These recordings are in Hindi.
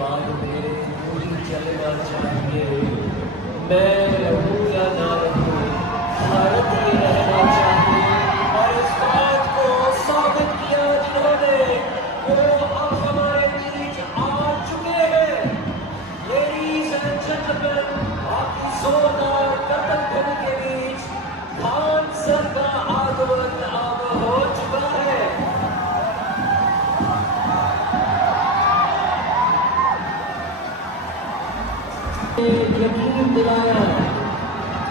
बाद मेरे गोली चलना चाहिए। मैं रहूं या ना रहूं, भारत में रहना चाहिए। और इस बात को साबित किया जिन्होंने, वो अब हमारे बीच आ चुके हैं। लेडीज एंड जेंटलमैन, आपकी जोरदार कदम ध्वनि के बीच खान सर का आगमन अब हो चुका है। यकीन दिलाया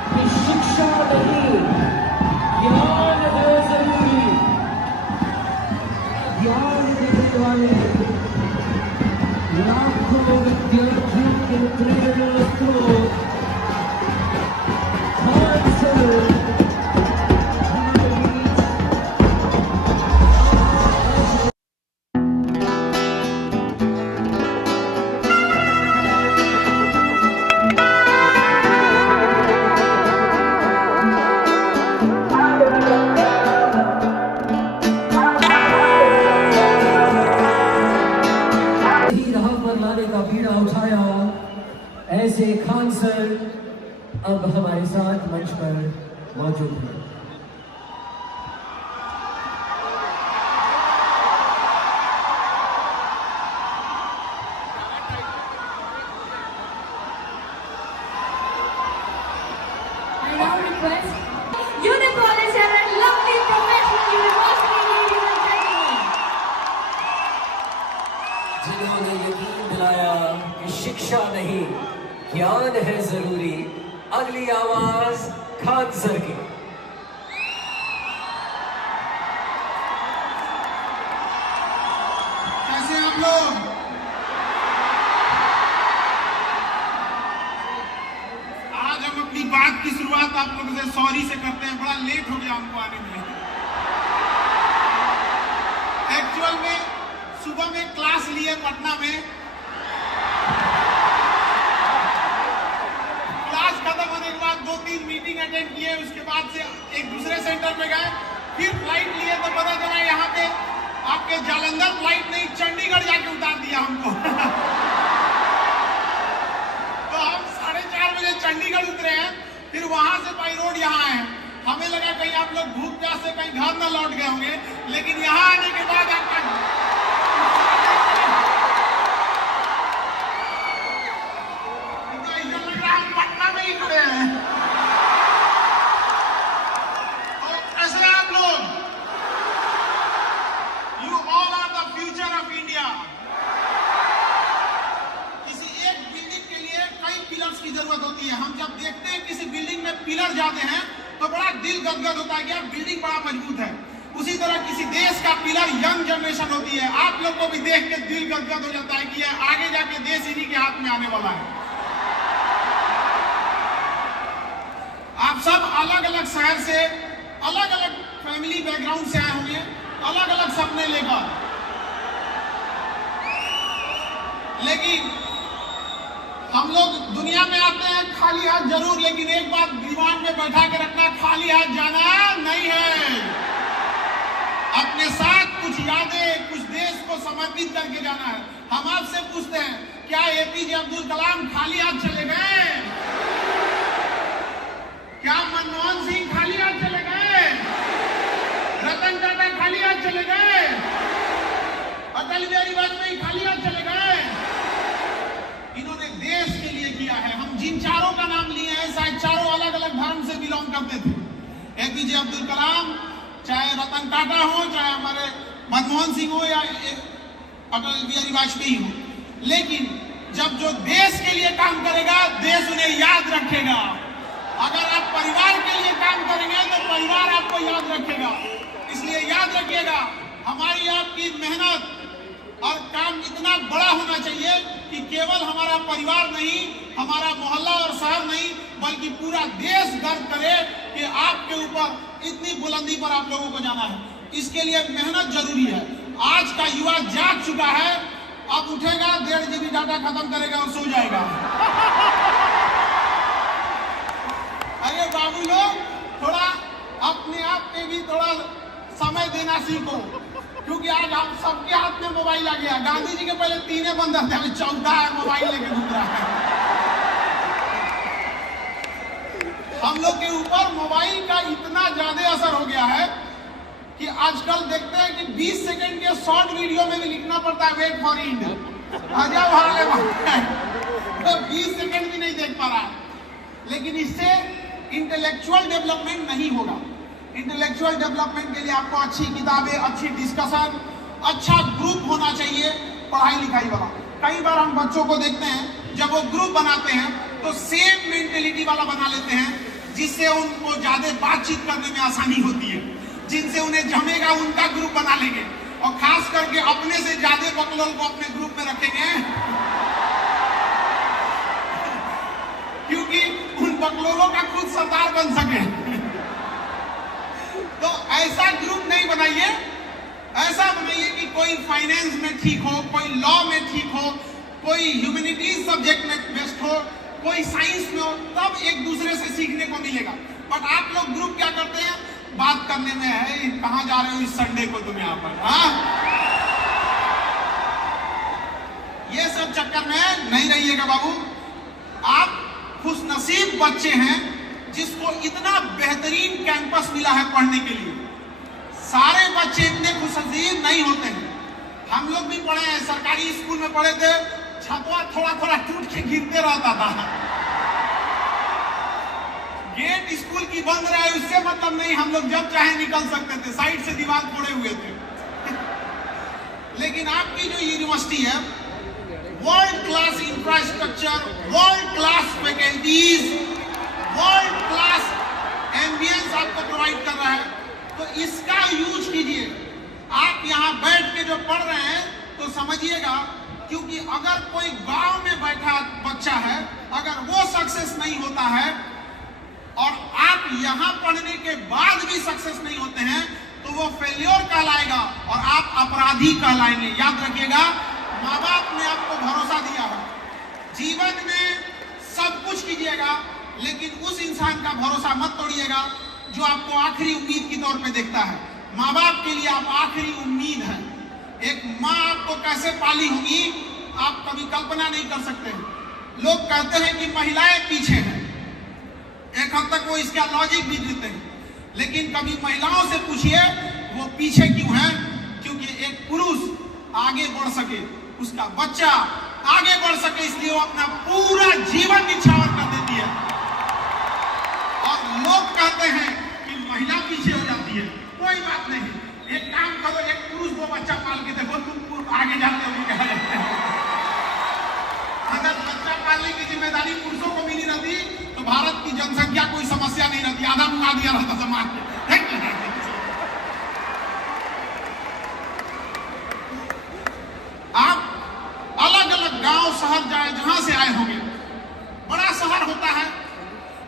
कि शिक्षा नहीं, ज्ञान है जरूरी। ज्ञान देने वाले लाखों विद्यार्थियों के प्रेरणा स्रोत खान सर का बीड़ा उठाया। ऐसे खान सर अब हमारे साथ मंच पर मौजूद हैं। I now request Unipolis and a lovely professional university, ladies and gentlemen. जिन्होंने यकीन दिलाया कि शिक्षा नहीं, ज्ञान है जरूरी। अगली आवाज खान सर की। कैसे आप लोग? आज हम अपनी बात की शुरुआत आप लोगों से सॉरी से करते हैं। बड़ा लेट हो गया हमको आने में। एक्चुअल में सुबह में क्लास लिए पटना में, क्लास खत्म होने के बाद 2-3 मीटिंग अटेंड किए। उसके बाद से एक दूसरे सेंटर पे गए, फिर फ्लाइट लिए तो पता चला यहाँ पे आपके जालंधर फ्लाइट नहीं, चंडीगढ़ जाके उतार दिया हमको। तो हम 4:30 बजे चंडीगढ़ उतरे हैं, फिर वहां से बाई रोड यहाँ आए। हमें लगा कहीं आप लोग भूख प्यास से कहीं घर न लौट गए होंगे, लेकिन यहाँ आने के बाद आपका पटना में ही खड़े हैं। तो कैसे आप लोग? You all are the future of India. किसी एक बिल्डिंग के लिए कई पिलर्स की जरूरत होती है। हम जब देखते हैं किसी बिल्डिंग में पिलर जाते हैं तो बड़ा दिल गदगद होता है कि यार बिल्डिंग बड़ा मजबूत है। उसी तरह किसी देश का पिलर यंग जनरेशन होती है। आप लोग को भी देख के दिल गदगद हो जाता है कि आगे जाके देश इन्हीं के हाथ में आने वाला है। आप सब अलग अलग शहर से, अलग अलग फैमिली बैकग्राउंड से आए होंगे, अलग अलग सपने लेकर। लेकिन हम लोग दुनिया में आते हैं खाली हाथ जरूर, लेकिन एक बात दिमाग में बैठा के रखना, खाली हाथ जाना नहीं है। अपने साथ कुछ यादें, कुछ देश को समर्पित करके जाना है। हम आपसे पूछते हैं, क्या एपीजे अब्दुल कलाम खाली हाथ चले गए? क्या मनमोहन सिंह खाली हाथ चले गए? रतन टाटा खाली हाथ चले गए? अटल बिहारी वाजपेयी खाली हाथ चले गए? इन्होंने देश के लिए किया है। हम जिन चारों का नाम लिए हैं, शायद चारों अलग अलग धर्म से बिलोंग करते थे। एपीजे अब्दुल कलाम, चाहे रतन टाटा हो, चाहे हमारे मनमोहन सिंह हो, या अटल बिहारी वाजपेयी हो, लेकिन जब जो देश के लिए काम करेगा, देश उन्हें याद रखेगा। अगर आप परिवार के लिए काम करेंगे तो परिवार आपको याद रखेगा। इसलिए याद रखिएगा, हमारी आपकी मेहनत और काम इतना बड़ा होना चाहिए कि केवल हमारा परिवार नहीं, हमारा मोहल्ला और शहर नहीं, बल्कि पूरा देश गर्व करे कि आपके ऊपर इतनी बुलंदी पर आप लोगों को जाना है। इसके लिए मेहनत जरूरी है। आज का युवा जाग चुका है, अब उठेगा, 1.5 GB डाटा खत्म करेगा और सो जाएगा। अरे बाबू लोग, थोड़ा अपने आप पे भी थोड़ा समय देना सीखो। क्योंकि आज आप सबके हाथ में मोबाइल आ गया। गांधी जी के पहले 3 बंदर थे, अभी 14 है मोबाइल लेके घूम रहा है। हम लोग के ऊपर मोबाइल का इतना ज्यादा असर हो गया है कि आजकल देखते हैं कि 20 सेकंड के शॉर्ट वीडियो में भी लिखना पड़ता है वेट फॉर इंड, तो 20 सेकंड भी नहीं देख पा रहा है। लेकिन इससे इंटेलेक्चुअल डेवलपमेंट नहीं होगा। इंटेलेक्चुअल डेवलपमेंट के लिए आपको अच्छी किताबें, अच्छी डिस्कशन, अच्छा ग्रुप होना चाहिए पढ़ाई लिखाई वाला। कई बार हम बच्चों को देखते हैं जब वो ग्रुप बनाते हैं तो सेम मेंटेलिटी वाला बना लेते हैं, जिससे उनको ज्यादा बातचीत करने में आसानी होती है। जिनसे उन्हें जमेगा उनका ग्रुप बना लेंगे, और खास करके अपने से ज्यादा बकलोल को अपने ग्रुप में रखेंगे, क्योंकि उन बकलोलों का खुद सरदार बन सके। तो ऐसा ग्रुप नहीं बनाइए। ऐसा बनाइए कि कोई फाइनेंस में ठीक हो, कोई लॉ में ठीक हो, कोई ह्यूमैनिटीज सब्जेक्ट में बेस्ट हो, कोई साइंस में हो, तब एक दूसरे से सीखने को मिलेगा। बट आप लोग ग्रुप क्या करते हैं, बात करने में है कहां जा रहे हो इस संडे को तुम यहाँ पर, हाँ? ये सब चक्कर में नहीं रहिएगा बाबू। आप खुशनसीब बच्चे हैं जिसको इतना बेहतरीन कैंपस मिला है पढ़ने के लिए। सारे बच्चे इतने खुशनसीब नहीं होते हैं। हम लोग भी पढ़े हैं, सरकारी स्कूल में पढ़े थे, छतवा थोड़ा थोड़ा टूट के गिरते रहता था। गेट स्कूल की बंद रहे उससे मतलब नहीं, हम लोग जब चाहे निकल सकते थे, साइड से दीवार फोड़े हुए थे। लेकिन आपकी जो यूनिवर्सिटी है, world class infrastructure, world class faculties, world class ambience आपको प्रोवाइड कर रहा है, तो इसका यूज कीजिए। आप यहाँ बैठ के जो पढ़ रहे हैं तो समझिएगा, क्योंकि अगर कोई गांव में बैठा बच्चा है, अगर वो सक्सेस नहीं होता है और आप यहाँ पढ़ने के बाद भी सक्सेस नहीं होते हैं, तो वो फेल्योर कहलाएगा और आप अपराधी कहलाएंगे। याद रखिएगा, माँ बाप ने आपको भरोसा दिया है। जीवन में सब कुछ कीजिएगा, लेकिन उस इंसान का भरोसा मत तोड़िएगा जो आपको आखिरी उम्मीद के तौर पे देखता है। माँ बाप के लिए आप आखिरी उम्मीद है। एक माँ आपको कैसे पाली होगी आप कभी कल्पना नहीं कर सकते। लोग कहते हैं कि महिलाएं पीछे हैं, एक हद तक वो इसका लॉजिक भी देते हैं, लेकिन कभी महिलाओं से पूछिए वो पीछे क्यों है। क्योंकि एक पुरुष आगे बढ़ सके, उसका बच्चा आगे बढ़ सके, इसलिए वो अपना पूरा जीवन निछावर कर देती है। और लोग कहते हैं कि महिला पीछे हो जाती है। कोई बात नहीं, एक काम करो, एक पुरुष 2 बच्चा पाल के देखो, तुम आगे जाते हो कहा जाता है। अगर बच्चा पालने की जिम्मेदारी पुरुषों को मिली रहती तो भारत की जनसंख्या कोई समस्या नहीं रहती, आधा मुंगा दिया रहता समाज में। आप अलग अलग गांव शहर जाए, जहां से आए होंगे, बड़ा शहर होता है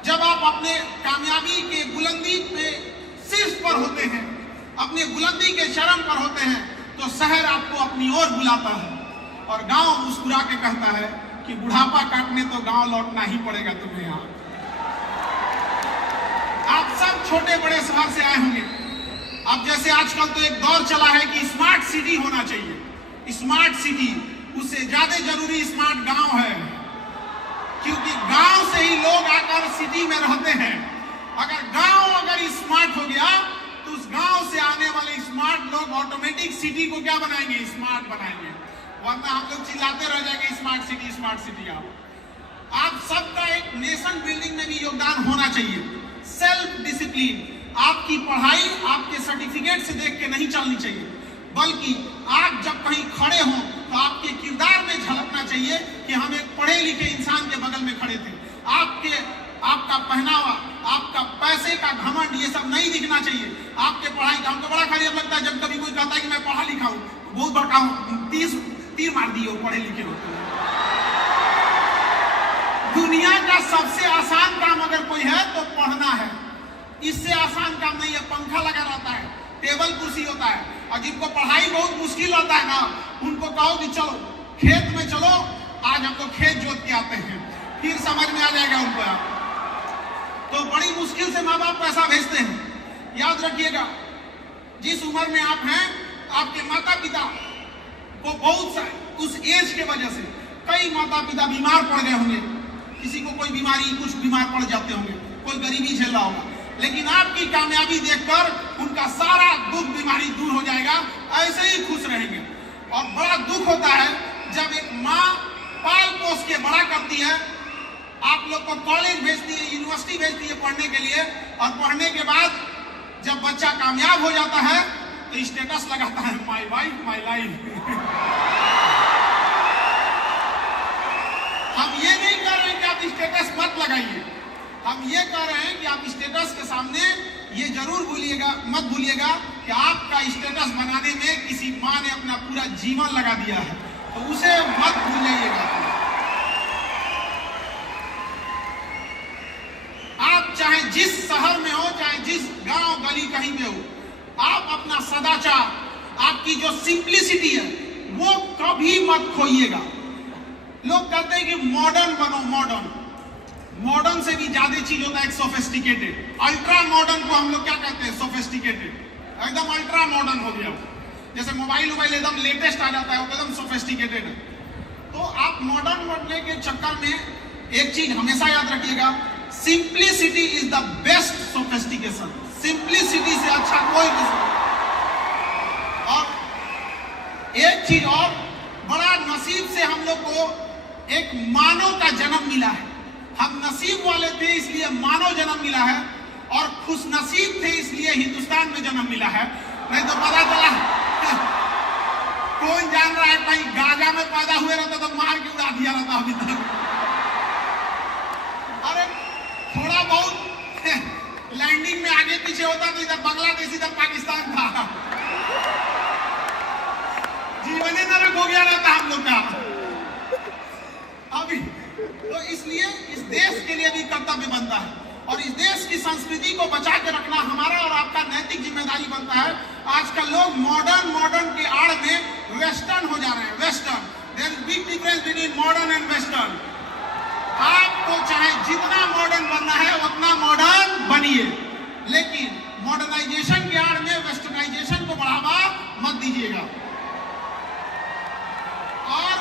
जब आप अपने कामयाबी के बुलंदी पे शीर्ष पर होते हैं, अपने बुलंदी के चरम पर होते हैं, तो शहर आपको अपनी ओर बुलाता है और गांव मुस्कुरा के कहता है कि बुढ़ापा काटने तो गांव लौटना ही पड़ेगा तुम्हें। यहाँ आप सब छोटे बड़े शहर से आए होंगे। अब जैसे आजकल तो एक दौर चला है कि स्मार्ट सिटी होना चाहिए। स्मार्ट सिटी, उससे ज्यादा जरूरी स्मार्ट गांव है, क्योंकि गांव से ही लोग आकर सिटी में रहते हैं। अगर गांव अगर स्मार्ट हो गया तो उस गांव से आने वाले स्मार्ट लोग ऑटोमेटिक सिटी को क्या बनाएंगे, स्मार्ट बनाएंगे। वरना हम लोग चिल्लाते रह जाएंगे स्मार्ट सिटी स्मार्ट सिटी। आप सबका एक नेशन बिल्डिंग में भी योगदान होना चाहिए। सेल्फ डिसिप्लिन, आपकी पढ़ाई आपके सर्टिफिकेट से देख के नहीं चलनी चाहिए, बल्कि आप जब कहीं खड़े हों तो आपके किरदार में झलकना चाहिए कि हम एक पढ़े लिखे इंसान के बगल में खड़े थे। आपका पहनावा, आपका पैसे का घमंड, ये सब नहीं दिखना चाहिए। आपके पढ़ाई का हमको बड़ा खराब लगता है जब कभी कोई कहता है कि मैं पढ़ा लिखा हूँ, बहुत बड़का हूँ, 30 तीर मार दिए पढ़े लिखे हो। दुनिया का सबसे आसान काम अगर कोई है तो पढ़ना है। इससे आसान काम नहीं है। पंखा लगा रहता है, टेबल कुर्सी होता है, और जिनको पढ़ाई बहुत मुश्किल होता है ना, उनको कहो कि चलो खेत में चलो, आज हम लोग खेत जोत के आते हैं, फिर समझ में आ जाएगा उनको। तो बड़ी मुश्किल से माँ बाप पैसा भेजते हैं। याद रखिएगा, जिस उम्र में आप हैं आपके माता पिता को बहुत सा उस एज के वजह से कई माता पिता बीमार पड़ गए होंगे, किसी को कोई बीमारी, कुछ बीमार पड़ जाते होंगे, कोई गरीबी झेल रहा होगा, लेकिन आपकी कामयाबी देखकर उनका सारा दुख बीमारी दूर हो जाएगा, ऐसे ही खुश रहेंगे। और बड़ा दुख होता है जब एक माँ पाल पोस के बड़ा करती है, आप लोग को कॉलेज भेजती है, यूनिवर्सिटी भेजती है पढ़ने के लिए, और पढ़ने के बाद जब बच्चा कामयाब हो जाता है तो स्टेटस लगाता है, माय वाइफ माय लाइफ। हम ये नहीं कर रहे हैं कि आप स्टेटस मत लगाइए, हम ये कह रहे हैं कि आप स्टेटस के सामने ये जरूर मत भूलिएगा कि आपका स्टेटस बनाने में किसी माँ ने अपना पूरा जीवन लगा दिया है, तो उसे मत भूल जाइएगा। आप चाहे जिस शहर में हो, चाहे जिस गांव गली कहीं पे हो, आप अपना सदाचार, आपकी जो सिंप्लिसिटी है वो कभी मत खोइएगा। लोग कहते हैं कि मॉडर्न बनो, मॉडर्न से भी ज्यादा चीज होता है एक सोफिस्टिकेटेड। अल्ट्रा मॉडर्न को हम लोग क्या कहते हैं? सोफिस्टिकेटेड। एकदम अल्ट्रा मॉडर्न हो गया, जैसे मोबाइल एकदम लेटेस्ट आ जाता है, वो एकदम सोफिस्टिकेटेड है। तो आप मॉडर्न बनने के चक्कर में एक चीज हमेशा याद रखिएगा, simplicity is the best sophistication. Simplicity से अच्छा कोई नहीं। और एक चीज और, बड़ा नसीब से हम लोग को एक मानव का जन्म मिला है। हम नसीब वाले थे इसलिए मानव जन्म मिला है, और खुश नसीब थे इसलिए हिंदुस्तान में जन्म मिला है। नहीं तो पता चला कौन जान रहा है, कहीं गाजा में पैदा हुए रहता तो मार के उड़ा दिया रहता अभी तक। अरे थोड़ा बहुत लैंडिंग में आगे पीछे होता तो इधर बांग्लादेश, इधर पाकिस्तान था, जीवन ही नरक हो गया रहता हम लोग का अभी। तो इसलिए इस देश के लिए भी कर्तव्य बनता है, और इस देश की संस्कृति को बचा के रखना हमारा और आपका नैतिक जिम्मेदारी बनता है। आजकल लोग मॉडर्न के आड़ में वेस्टर्न हो जा रहे हैं। Western, there is big difference between modern and western. आपको चाहे जितना मॉडर्न बनना है उतना मॉडर्न बनिए, लेकिन मॉडर्नाइजेशन के आड़ में वेस्टर्नाइजेशन को बढ़ावा मत दीजिएगा। और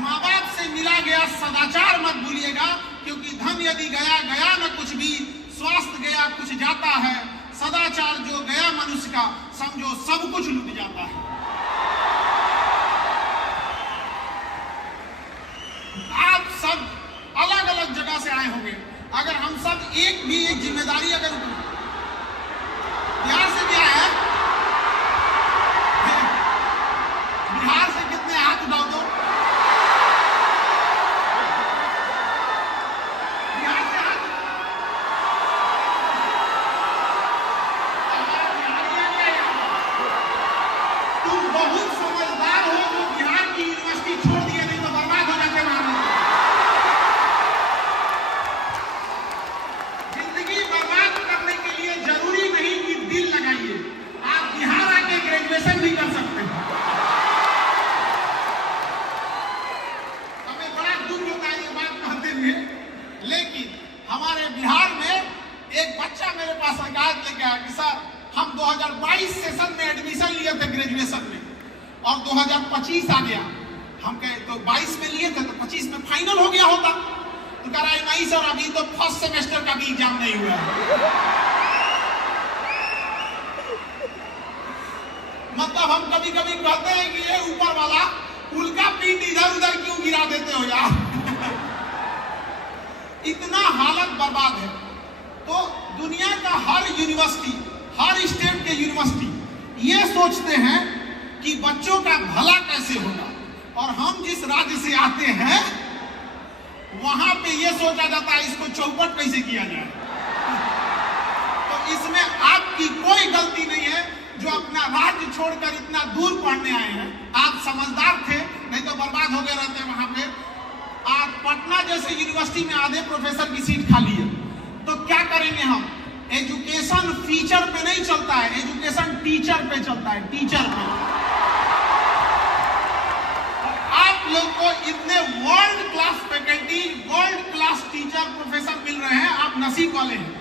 माँ बाप से मिला गया सदाचार मत भूलिएगा, क्योंकि धन यदि गया गया न कुछ भी, स्वास्थ्य गया कुछ जाता है, सदाचार जो गया मनुष्य का, समझो सब कुछ लुट जाता है। आप सब अलग अलग जगह से आए होंगे, अगर हम सब एक जिम्मेदारी अगर बिहार से भी आए हैं, बिहार से कितने हाथ उठाओ तो, बिहार से हाथ, तुम बहुत समझदार हो जो बिहार की यूनिवर्सिटी छोड़ दिए, नहीं तो बर्बाद हो जाते वहां। जिंदगी बर्बाद करने के लिए जरूरी नहीं कि दिल लगाइए, आप बिहार आके ग्रेजुएशन भी कर सकते हैं। हमें बड़ा दुख होता है ये बात कहते हुए, लेकिन हमारे बिहार में एक बच्चा मेरे पास शिकायत लेके आया कि सर हम 2022 सेशन में एडमिशन लिए थे ग्रेजुएशन में, और 2025 आ गया। हम कहे तो 22 में लिए थे तो 25 में फाइनल हो गया होता। तो कह रहा है नहीं सर, अभी तो फर्स्ट सेमेस्टर का भी एग्जाम नहीं हुआ है। मतलब हम कभी कभी कहते हैं कि ये ऊपर वाला उल्का पिंड इधर उधर क्यों गिरा देते हो यार। इतना हालत बर्बाद है। तो दुनिया का हर यूनिवर्सिटी, हर स्टेट के यूनिवर्सिटी ये सोचते हैं कि बच्चों का भला कैसे होगा, और हम जिस राज्य से आते हैं वहां पे ये सोचा जाता है इसको चौपट कैसे किया जाए। तो इसमें आपकी कोई गलती नहीं है जो अपना राज्य छोड़कर इतना दूर पढ़ने आए हैं। आप समझदार थे, नहीं तो बर्बाद हो गए रहते वहां पे। आप पटना जैसे यूनिवर्सिटी में आधे प्रोफेसर की सीट खाली है, तो क्या करेंगे हम? एजुकेशन फीचर पे नहीं चलता है, एजुकेशन टीचर पे चलता है, टीचर पे। आप लोग को इतने world class faculty, world class teacher, professor मिल रहे हैं, आप नसीब वाले हैं।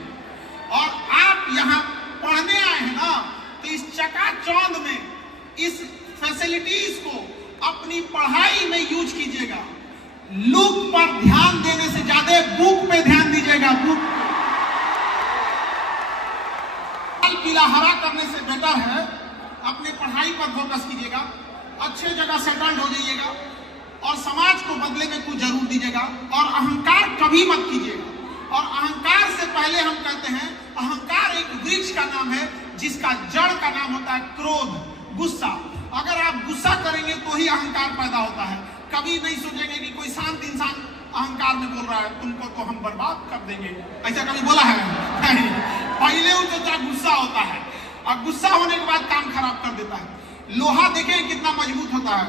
और आप यहाँ पढ़ने आए हैं ना, तो इस चकाचौंध में, इस अपनी पढ़ाई में यूज कीजिएगा। लुक पर ध्यान देने से ज्यादा बुक पे ध्यान दीजिएगा। बुक पीला हरा करने से बेटर है अपने पढ़ाई पर फोकस कीजिएगा, अच्छे जगह सेटल्ड हो जाइएगा और समाज को बदले में कुछ जरूर दीजिएगा। और अहंकार कभी मत कीजिएगा। और अहंकार से पहले हम कहते हैं अहंकार एक वृक्ष का नाम है जिसका जड़ का नाम होता है क्रोध, गुस्सा। अगर आप गुस्सा करेंगे तो ही अहंकार पैदा होता है। कभी नहीं सोचेंगे कि कोई शांत इंसान अहंकार में बोल रहा है तुमको तो हम बर्बाद कर देंगे, ऐसा कभी बोला है? नहीं। पहले वो जो गुस्सा होता है और गुस्सा होने के बाद काम खराब कर देता है। लोहा देखें कितना मजबूत होता है,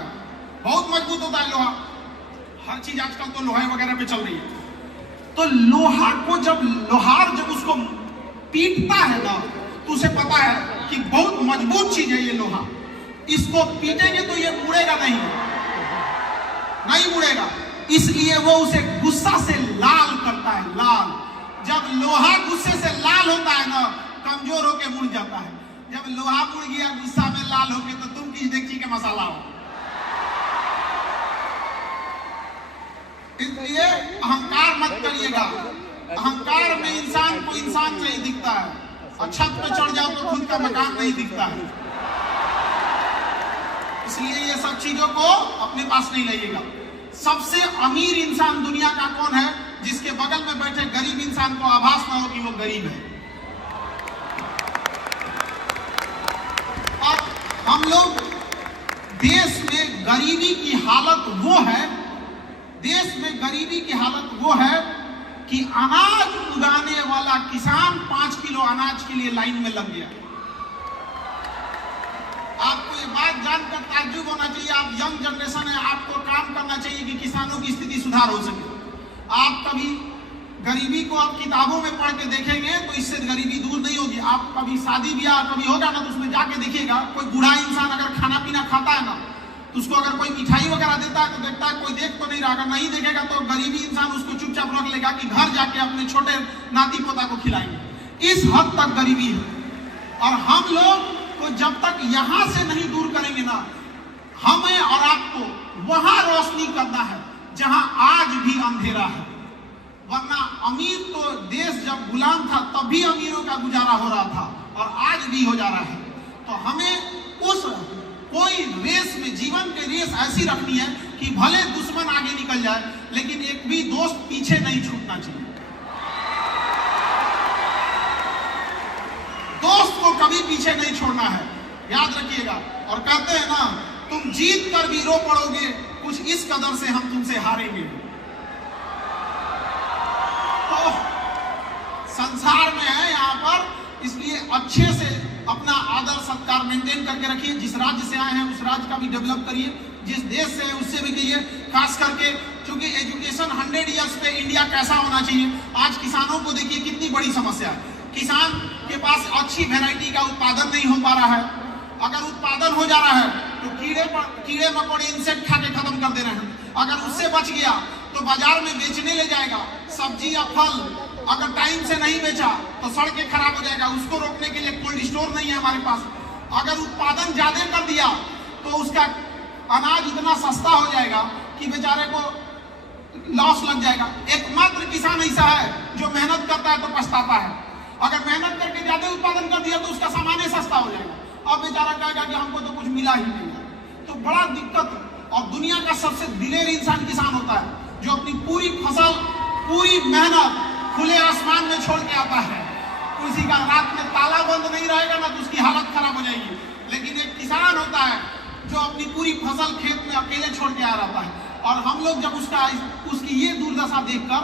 बहुत मजबूत होता है लोहा। हर चीज आजकल तो लोहे वगैरह पे चल रही है। तो लोहा को जब लोहार जब उसको पीटता है ना तो उसे पता है कि बहुत मजबूत चीज है ये लोहा, इसको पीटेंगे तो ये मुड़ेगा नहीं मुड़ेगा। इसलिए वो उसे गुस्सा से लाल करता है, लाल। जब लोहा गुस्से से लाल होता है ना कमजोर होके मुड़ जाता है। जब लोहा मुड़ गया गुस्सा में लाल होके तो तुम किस डेगची के मसाला हो। इसलिए अहंकार मत करिएगा। अहंकार में इंसान को इंसान नहीं दिखता है और छत पे चढ़ जाओ तो खुद का मकान नहीं दिखता है। इसलिए ये सब चीजों को अपने पास नहीं लाइएगा। सबसे अमीर इंसान दुनिया का कौन है? जिसके बगल में बैठे गरीब इंसान को आभास ना हो कि वो गरीब है। अब हम लोग देश में गरीबी की हालत वो है, देश में गरीबी की हालत वो है कि अनाज उगाने वाला किसान 5 किलो अनाज के लिए लाइन में लग गया। आपको ये बात जानकर ताज्जुब होना चाहिए। आप यंग जनरेशन है, आपको काम करना चाहिए कि किसानों की स्थिति सुधार हो सके। आप कभी गरीबी को आप किताबों में पढ़ के देखेंगे तो इससे गरीबी दूर नहीं होगी। आप कभी शादी ब्याह कभी होगा ना तो उसमें जाके देखिएगा, कोई बूढ़ा इंसान अगर खाना पीना खाता है ना तो उसको अगर कोई मिठाई वगैरह देता है तो देखता है कोई देख तो नहीं रहा। अगर नहीं देखेगा तो गरीबी इंसान उसको चुपचाप रख लेगा कि घर जाके अपने छोटे नाती पोता को खिलाएंगे। इस हद तक गरीबी है। और हम लोग को जब तक यहां से नहीं दूर करेंगे ना, हमें और आपको वहां रोशनी करना है जहां आज भी अंधेरा है। वरना अमीर तो देश जब गुलाम था तब भी अमीरों का गुजारा हो रहा था और आज भी हो जा रहा है। तो हमें उस कोई रेस में, जीवन के रेस ऐसी रखनी है कि भले दुश्मन आगे निकल जाए लेकिन एक भी दोस्त पीछे नहीं छूटना चाहिए। दोस्त को कभी पीछे नहीं छोड़ना है, याद रखिएगा। और कहते हैं ना, तुम जीत कर भी रो पड़ोगे, कुछ इस कदर से हम तुमसे हारेंगे। तो संसार में है यहाँ पर, इसलिए अच्छे से अपना आदर सत्कार मेंटेन करके रखिए। जिस राज्य से आए हैं उस राज्य का भी डेवलप करिए, जिस देश से है उससे भी कहिए। खास करके क्योंकि एजुकेशन 100 ईयर्स पे इंडिया कैसा होना चाहिए। आज किसानों को देखिए कितनी बड़ी समस्या है। किसान के पास अच्छी वैरायटी का उत्पादन नहीं हो पा रहा है। अगर उत्पादन हो जा रहा है तो कीड़े मकोड़े इंसेक्ट खा के खत्म कर दे रहे हैं। अगर उससे बच गया तो बाजार में बेचने ले जाएगा। सब्जी या फल अगर टाइम से नहीं बेचा तो सड़ के खराब हो जाएगा। उसको रोकने के लिए कोल्ड स्टोर नहीं है हमारे पास। अगर उत्पादन ज्यादा कर दिया तो उसका अनाज इतना सस्ता हो जाएगा कि बेचारे को लॉस लग जाएगा। एकमात्र किसान ऐसा है जो मेहनत करता है तो पछताता है। अगर मेहनत करके ज्यादा उत्पादन कर दिया तो उसका सामान सस्ता हो जाएगा। अब बेचारा कहेगा कि हमको तो कुछ मिला ही नहीं है। तो बड़ा दिक्कत। और दुनिया का सबसे दिलेर इंसान किसान होता है जो अपनी पूरी फसल, पूरी मेहनत खुले आसमान में छोड़ के आता है। उसी का रात में ताला बंद नहीं रहेगा ना तो उसकी हालत खराब हो जाएगी। लेकिन एक किसान होता है जो अपनी पूरी फसल खेत में अकेले छोड़ के आ रहा है। और हम लोग जब उसकी ये दुर्दशा देखकर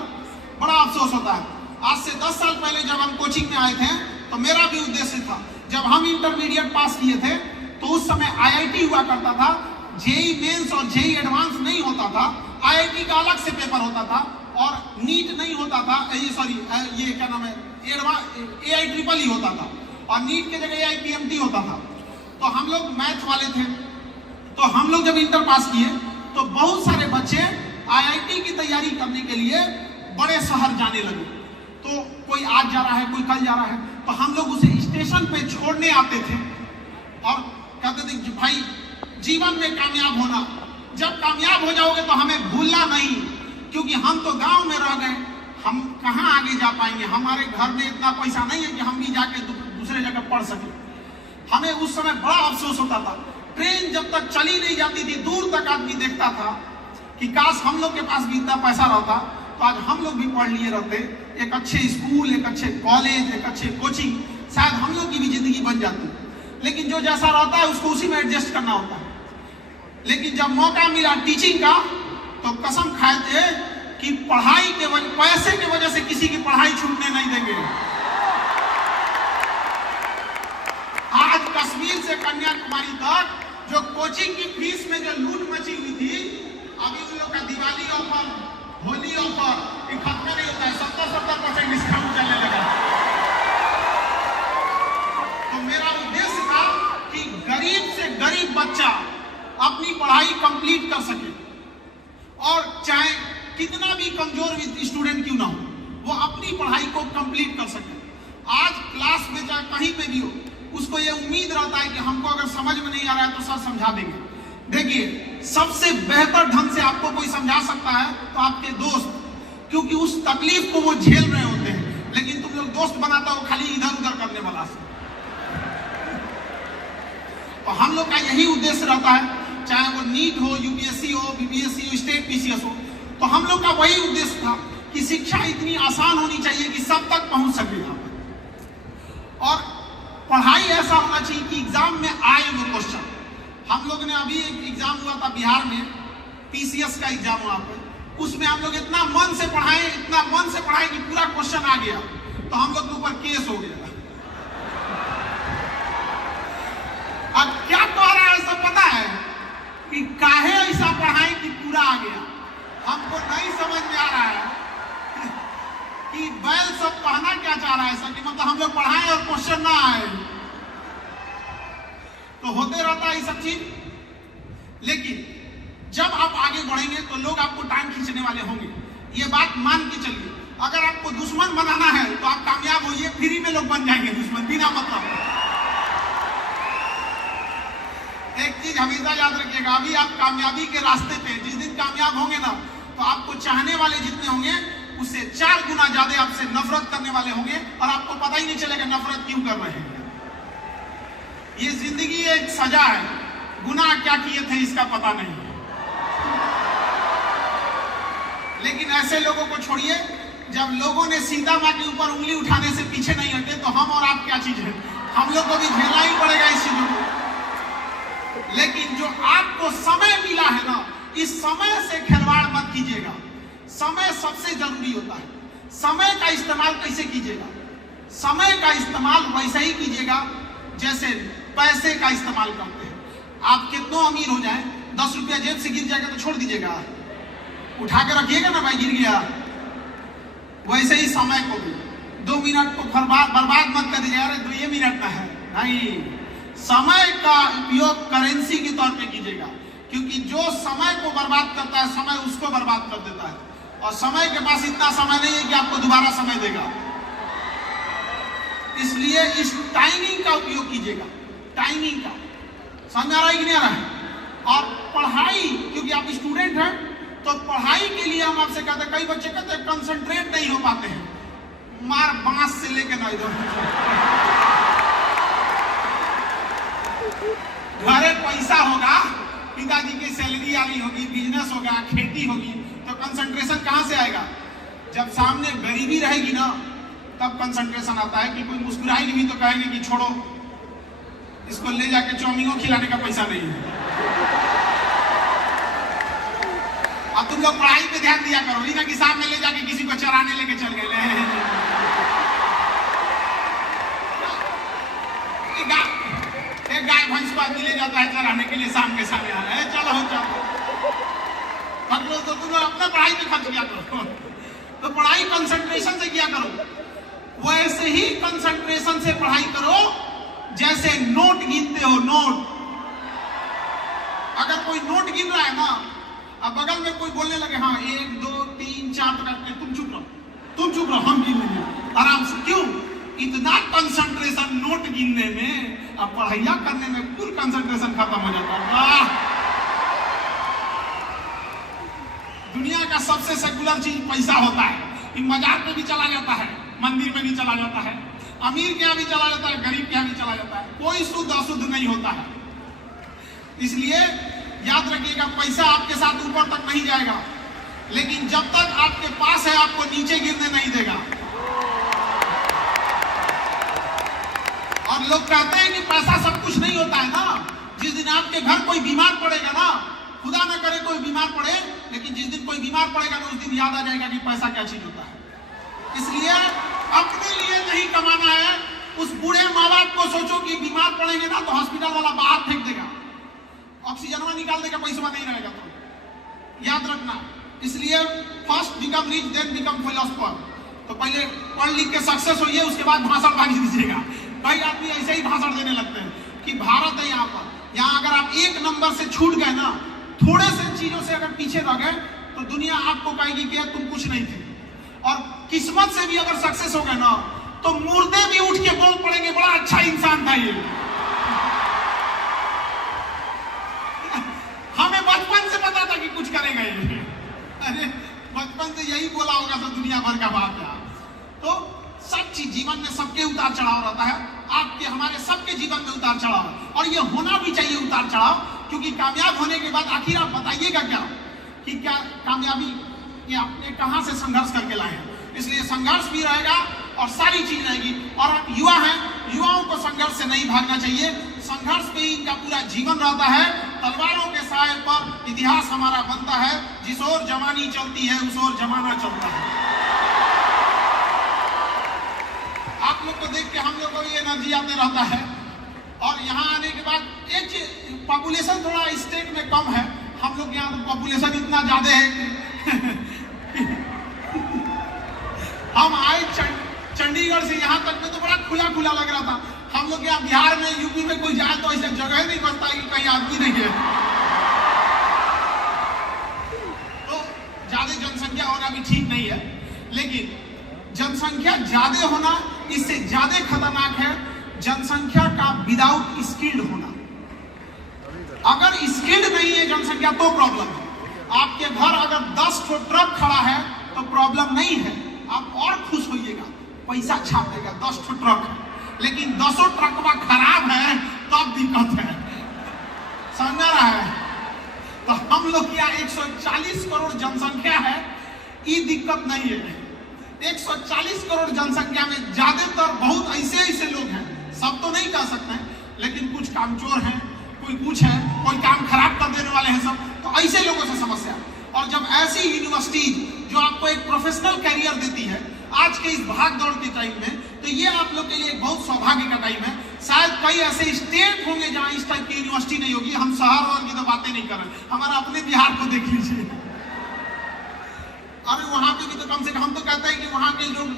बड़ा अफसोस होता है। आज से 10 साल पहले जब हम कोचिंग में आए थे तो मेरा भी उद्देश्य था, जब हम इंटरमीडिएट पास किए थे तो उस समय IIT हुआ करता था। जेई मेंस और जेई एडवांस नहीं होता था। IIT का अलग से पेपर होता था और नीट नहीं होता था। ये क्या नाम है, AIEEE होता था और नीट के जगह AIPMT होता था। तो हम लोग मैथ वाले थे। तो हम लोग जब इंटर पास किए तो बहुत सारे बच्चे IIT की तैयारी करने के लिए बड़े शहर जाने लगे। तो कोई आज जा रहा है, कोई कल जा रहा है। तो हम लोग उसे स्टेशन पे छोड़ने आते थे और कहते थे कि भाई जीवन में कामयाब होना जब कामयाब हो जाओगे तो हमें भूलना नहीं, क्योंकि हम तो गांव में रह गए, हम कहां आगे जा पाएंगे। हमारे घर में इतना पैसा नहीं है कि हम भी जाके दूसरे जगह पढ़ सके। हमें उस समय बड़ा अफसोस होता था, ट्रेन जब तक चली नहीं जाती थी दूर तक आदमी देखता था कि काश हम लोग के पास भी इतना पैसा रहता तो आज हम लोग भी पढ़ लिए रहते, एक अच्छे स्कूल, एक अच्छे कॉलेज, एक अच्छे कोचिंग, शायद हम लोग की भी जिंदगी बन जाती। लेकिन जो जैसा रहता है उसको उसी में एडजस्ट करना होता है। लेकिन जब मौका मिला टीचिंग का तो कसम खाए थे कि पढ़ाई के वजह, पैसे के वजह से किसी की पढ़ाई छूटने नहीं देंगे। आज कश्मीर से कन्याकुमारी तक जो कोचिंग की फीस में जो लूट मची हुई थी, अभी उन लोग का दिवाली ऑफर, होली ऑफर ये खत्म नहीं होता है, 70% डिस्काउंट चलने लगा। तो मेरा उद्देश्य था कि गरीब से गरीब बच्चा अपनी पढ़ाई कंप्लीट कर सके, और चाहे कितना भी कमजोर स्टूडेंट क्यों ना हो, वो अपनी पढ़ाई को कंप्लीट कर सके। आज क्लास में चाहे कहीं पे भी हो, उसको ये उम्मीद रहता है कि हमको अगर समझ में नहीं आ रहा है तो सर समझा देंगे। देखिए, सबसे बेहतर ढंग से आपको कोई समझा सकता है तो आपके दोस्त, क्योंकि उस तकलीफ को वो झेल रहे होते हैं। लेकिन तुम लोग दोस्त बनाता हो खाली इधर उधर करने वाला से। तो हम लोग का यही उद्देश्य रहता है, चाहे वो नीट हो, यूपीएससी हो, बीपीएससी हो, स्टेट पीसीएस हो, तो हम लोग का वही उद्देश्य था कि शिक्षा इतनी आसान होनी चाहिए कि सब तक पहुंच सके यहाँ पर। और पढ़ाई ऐसा होना चाहिए कि एग्जाम में आए वो क्वेश्चन। हम लोग ने अभी एक एग्जाम हुआ था बिहार में, पीसीएस का एग्जाम हुआ पर, उसमें हम लोग इतना मन से पढ़ाए कि पूरा क्वेश्चन आ गया, तो हम लोग के ऊपर केस हो गया। अब क्या कह रहा है सब पता है कि काहे ऐसा पढ़ाए कि पूरा आ गया। हमको नहीं समझ में आ रहा है कि बैल सब कहना क्या चाह रहा है सर, कि मतलब हम लोग पढ़ाएं और क्वेश्चन ना आए। तो होते रहता है ये सब चीज। लेकिन जब आप आगे बढ़ेंगे तो लोग आपको टांग खींचने वाले होंगे, ये बात मान के चलिए। अगर आपको दुश्मन बनाना है तो आप कामयाब होइए, फ्री में लोग बन जाएंगे दुश्मन बिना मतलब। एक चीज हमेशा याद रखिएगा, अभी आप कामयाबी के रास्ते पे, जिस दिन कामयाब होंगे ना तो आपको चाहने वाले जितने होंगे उससे 4 गुना ज्यादा आपसे नफरत करने वाले होंगे, और आपको पता ही नहीं चलेगा नफरत क्यों कर रहे हैं। ये जिंदगी एक सजा है, गुनाह क्या किए थे इसका पता नहीं। लेकिन ऐसे लोगों को छोड़िए, जब लोगों ने सीता माँ के ऊपर उंगली उठाने से पीछे नहीं हटे तो हम और आप क्या चीज है, हम लोग को भी झेलना ही पड़ेगा इस चीजों को। लेकिन जो आपको समय मिला है ना, इस समय से खिलवाड़ मत कीजिएगा। समय सबसे जरूरी होता है। समय का इस्तेमाल कैसे कीजिएगा? समय का इस्तेमाल वैसे ही कीजिएगा जैसे पैसे का इस्तेमाल करते हैं। आप कितना अमीर हो जाए, 10 रुपया जेब से गिर जाएगा तो छोड़ दीजिएगा, उठा के रखिएगा ना, भाई गिर गया। वैसे ही समय को भी 2 मिनट को बर्बाद मत कर दीजिएगा, अरे 2 मिनट का है नहीं। समय का उपयोग करेंसी के तौर पे कीजिएगा, क्योंकि जो समय को बर्बाद करता है समय उसको बर्बाद कर देता है, और समय के पास इतना समय नहीं है कि आपको दोबारा समय देगा। इसलिए इस टाइमिंग का उपयोग कीजिएगा, टाइमिंग का। समझ आ रहा है कि नहीं आ रहा है? और पढ़ाई, क्योंकि आप स्टूडेंट हैं तो पढ़ाई के लिए हम आपसे कहते हैं, कई बच्चे कहते हैं कंसंट्रेट नहीं हो पाते हैं, मार बांस से लेके ना इधर। घरे पैसा होगा, पिताजी की सैलरी आ रही होगी, बिजनेस होगा, खेती होगी, तो कंसंट्रेशन कहां से आएगा? जब सामने गरीबी रहेगी ना तब कंसंट्रेशन आता है। कि कोई मुस्कुराएगी भी तो कहेंगे कि छोड़ो, इसको ले जाके चाउमीन खिलाने का पैसा नहीं है। अब तुम लोग पढ़ाई पे ध्यान दिया करो, नहीं ना कि सामने ले जाके किसी को चराने लेके चल गए। एक गाय भैंस को आदमी ले जाता है चराने के लिए, शाम के समय आ रहा है, चलो तो तुम लोग अपना पढ़ाई पे खर्च किया करो। तो पढ़ाई कंसंट्रेशन से किया करो, वैसे ही कंसंट्रेशन से पढ़ाई करो जैसे नोट गिनते हो। नोट, अगर कोई नोट गिन रहा है ना, अब बगल में कोई बोलने लगे हाँ 1 2 3 4 करके, तुम चुप रहो, हम गिन लेंगे आराम से। क्यों? इतना कंसंट्रेशन नोट गिनने में, अब पढ़ाइया करने में फुल कंसंट्रेशन खत्म हो जाता है। का सबसे सेकुलर चीज पैसा होता है। ये मजाक में भी चला जाता है, मंदिर में भी चला जाता है, अमीर के यहाँ भी चला जाता है, गरीब के यहाँ भी चला जाता है, कोई शुद्ध अशुद्ध नहीं होता है। इसलिए याद रखिएगा, पैसा आपके साथ ऊपर तक नहीं जाएगा, लेकिन जब तक आपके पास है आपको नीचे गिरने नहीं देगा। और लोग कहते हैं कि पैसा सब कुछ नहीं होता है ना। जिस दिन आपके घर कोई बीमार पड़ेगा ना, खुदा न करे कोई बीमार पड़े, लेकिन जिस दिन कोई बीमार पड़ेगा ना, उस दिन याद आ जाएगा कि पैसा क्या चीज होता है। इसलिए अपने लिए नहीं कमाना है। उस बूढ़े माँ बाप को सोचो कि बीमार पड़ेंगे ना तो हॉस्पिटल वाला बाहर फेंक देगा, ऑक्सीजनवा निकाल देगा, पैसा नहीं रहेगा। तो याद रखना, इसलिए first become rich then become philosopher. तो पहले पढ़ लिख के सक्सेस होइए, उसके बाद भाषण बाकी दीजिएगा। कई आदमी ऐसे ही भाषण देने लगते हैं कि भारत है यहाँ पर, यहाँ अगर आप एक नंबर से छूट गए ना, थोड़े से चीजों से अगर पीछे रह गए तो दुनिया आपको कहेगी कि तुम कुछ नहीं थे। और किस्मत से भी अगर सक्सेस हो गए ना तो मुर्दे भी उठ के बोल पड़ेंगे, बड़ा अच्छा इंसान था ये। हमें बचपन से पता था कि कुछ करेगा ये। अरे बचपन से यही बोला होगा सब दुनिया भर का बात है। तो सब चीज जीवन में सबके उतार चढ़ाव रहता है, आपके हमारे सबके जीवन में उतार चढ़ाव, और ये होना भी चाहिए उतार चढ़ाव, क्योंकि कामयाब होने के बाद आखिर आप बताइएगा क्या कि क्या कामयाबी ये आपने कहां से संघर्ष करके लाए हैं। इसलिए संघर्ष भी रहेगा और सारी चीज रहेगी। और आप युवा हैं, युवाओं को संघर्ष से नहीं भागना चाहिए, संघर्ष में ही इनका पूरा जीवन रहता है। तलवारों के साए पर इतिहास हमारा बनता है, जिस ओर जवानी चलती है उस ओर जमाना चलता है। आप लोग को देख के हम लोग को ये एनर्जी आते रहता है। और यहाँ आने के बाद एक चीज, पॉपुलेशन थोड़ा स्टेट में कम है, हम लोग यहाँ तो पॉपुलेशन इतना ज्यादा है कि हम आए चंडीगढ़ से यहाँ तक में तो बड़ा खुला खुला लग रहा था। हम लोग यहाँ बिहार में, यूपी में कोई जाए तो ऐसा जगह नहीं बचता कि कहीं आदमी नहीं है। तो ज्यादा जनसंख्या होना भी ठीक नहीं है, लेकिन जनसंख्या ज्यादा होना इससे ज्यादा खतरनाक है जनसंख्या का विदाउट स्किल्ड होना। अगर स्किल्ड नहीं है जनसंख्या तो प्रॉब्लम है। आपके घर अगर 10 ट्रक खड़ा है तो प्रॉब्लम नहीं है, आप और खुश होइएगा, पैसा छाप देगा 10 ट्रक है। लेकिन 10 ट्रकवा खराब है तब दिक्कत है, समझ रहा है। तो हम लोग यहाँ 140 करोड़ जनसंख्या है, ये दिक्कत नहीं है। 140 करोड़ जनसंख्या में ज्यादातर बहुत ऐसे ऐसे लोग हैं, सब तो नहीं कह सकते हैं, लेकिन कुछ कामचोर हैं, कोई कुछ है, कोई काम खराब कर देने वाले हैं सब। तो ऐसे लोगों से समस्या। और जब ऐसी यूनिवर्सिटी जो आपको एक प्रोफेशनल कैरियर देती है आज के इस भाग दौड़ के टाइम में, तो ये आप लोग के लिए एक बहुत सौभाग्य का टाइम है। शायद कई ऐसे स्टेट होंगे जहां इस टाइप की यूनिवर्सिटी नहीं होगी। हम शहर और की तो बातें नहीं कर रहे, हमारा अपने बिहार को देख लीजिए। अरे वहां पे भी तो कम से कम, हम तो कहते हैं कि वहां के लोग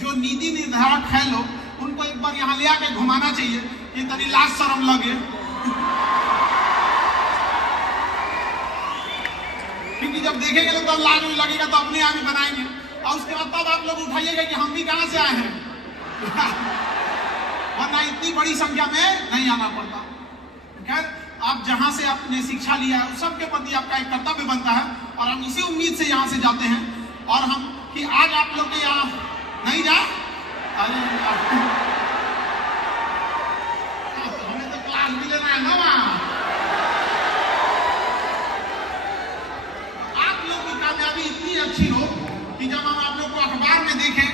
जो नीति निर्धारक है लोग, उनको एक बार यहाँ ले आके घुमाना चाहिए, ये तनी लाज शर्म लगे। क्योंकि जब देखेंगे लोग तब लाज लगेगा तो अपने आप ही बनाएंगे, और उसके बाद तब आप लोग उठाइएगा कि हम भी कहां से आए हैं। वरना इतनी बड़ी संख्या में नहीं आना पड़ता। खैर, आप जहां से आपने शिक्षा लिया है उस सब के प्रति आपका एक कर्तव्य बनता है, और हम इसी उम्मीद से यहाँ से जाते हैं। और हम कि आज आप लोग के यहाँ नहीं जाए, अरे हमें तो क्लास भी लेना है ना वहाँ। आप लोग की कामयाबी इतनी अच्छी हो कि जब हम आप लोग को अखबार में देखें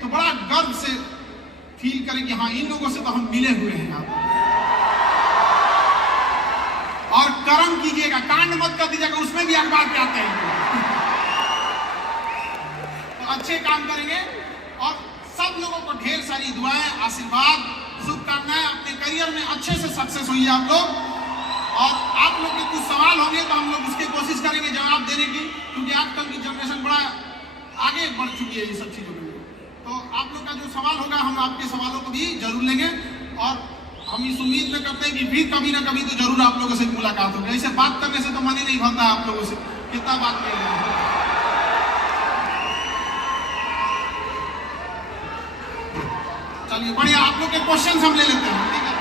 तो बड़ा गर्व से फील करें कि हाँ, इन लोगों से तो हम मिले हुए हैं यहाँ पर। और कर्म कीजिएगा, कांड मत कर दीजिएगा, उसमें भी अखबार पे आते हैं। तो अच्छे काम करेंगे, और सब लोगों को ढेर सारी दुआएं, आशीर्वाद, शुभकामनाएं, अपने करियर में अच्छे से सक्सेस होइए आप लोग। और आप लोग के कुछ सवाल होंगे तो हम लोग उसकी कोशिश करेंगे जवाब देने की, क्योंकि आजकल की जनरेशन बड़ा आगे बढ़ चुकी है ये सब चीजों में। तो आप लोग का जो सवाल होगा हम आपके सवालों को भी जरूर लेंगे, और हम इस उम्मीद में करते हैं कि फिर कभी ना कभी तो जरूर आप लोगों से मुलाकात होगी। ऐसे बात करने से तो मन ही नहीं भरता है आप लोगों से, कितना बात करेंगे। चलिए बढ़िया, आप लोग के क्वेश्चन हम ले लेते हैं, ठीक है।